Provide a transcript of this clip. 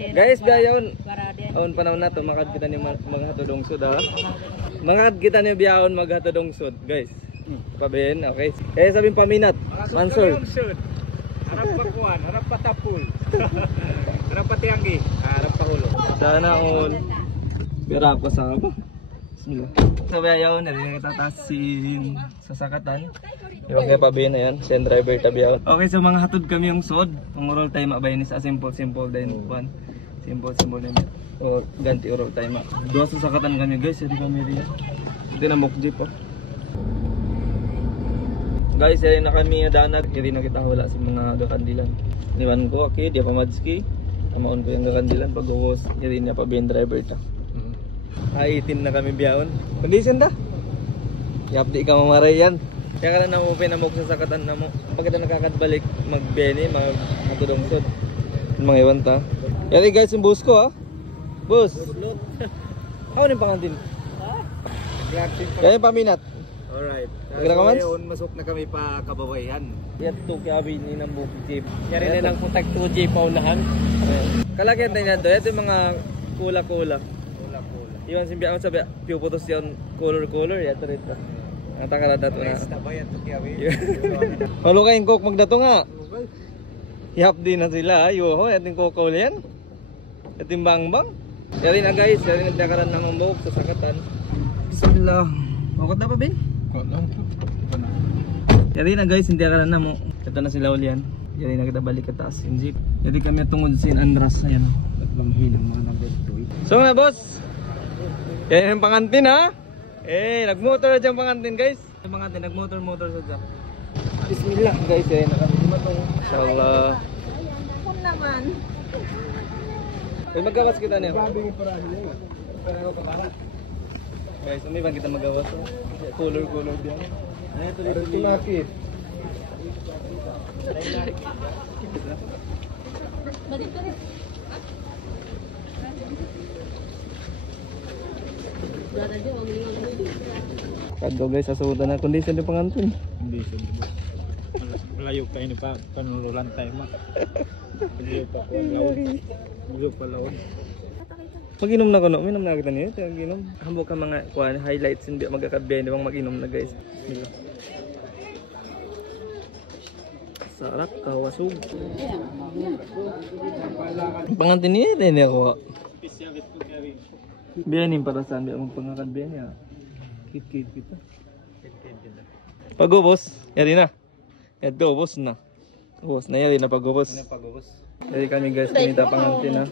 Guys, biyayon. Aon panahon na to makad kita ni maghatodong sud ha. Mangad kita ni biyaon maghatodong sud, guys. Paben, okay. Sabing paminat. Mansur. Harap pakuan, harap patapul. Harap patianggi, harap pahulo. Sana all. Bira ko sa ba. Bismillah. So biyayon na rin tatasin sa sakatan. Yung kaya paben ayan, sen driver tabiyaon. Okay, so mga hatod kami yung sod. Ang roll time abay ni sa simple din one. Simple na. O ganti roll time. Duwa sa sakatan kami guys, hindi kami riya. Hindi na mukjip po. Guys, yari na kami danag, hindi na kita wala sa mga gakandilan. Niwan ko, okay, di pa madski. Tamaon ko yung gakandilan pag uwas, yari na pa bin driver ta. Itin na kami biyahon. Condition da? Yap di ka mamaray yan. Kaya ka na namu pinamok sa sakatan na mo. Pag kita nakakadbalik magbeni, magmatudungsod. Mga iwan ta. Yari guys, yung bus ko ha. Bus. How ni pangantin? Yan yung paminat. Alright. Ngayon, masok na kami pa kababayan. Yan to kabi ni ng book jeep. Yari na ng putak 2G paunahan. Kalagyan na yan to. Ito yung mga kula-kula. Kula-kula. Iwan simbiya ako sabi, piuputos yan color. Yato rito. Ang takarada to na. Nice na ba yan to kiyawi? Halo kayong coke magdato nga. Hihap din na sila. Yuho, yating coke yan. Yating bang-bang. Yari na guys, yari na takaran ng buhok sa sakatan. Bismillah. Makot na pa bin? Yari na guys, hindi ka na mo. Ito na sila ulian. Yari na kita balik ke taas. Jeep. Jadi kami tungod sin Andras. Ayan o. Tatlong hilang mga number 2. So nga boss. Yan yung pangantin ha. Nagmotor dyan pangantin guys. Yung pangantin, nagmotor sa dyan. Bismillah guys. Yan na kami. Inshallah. Kung naman. Magkakas kita niya. Grabe yung paraan niya. Pero kabarat. Guys, may bang kita magawas? Color diyan. Ito dito Tunakit. Kado guys, sasudan na kondisyon ng pangantin. Hindi siya. Malayo kayo ni pa panurulan tayo ma. Malayo pa ko laon. Malayo pa laon. Mag-inom na ko no, minom na kita niyo, mag-inom. Hambok ka mga kuan highlights hindi magkakabende bang mag-inom na guys. Bismillah. Sarap kawasug. Pangantin niya din ako. Special ito kaya. Biyanin para saan biya mong pangakadbiyan niya. Kit kita. Pag-ubos, yari na. Ito ubos na. Ubos na yari na pag-ubos. Pag-ubos. Yari kami guys, kumita pangantin ha.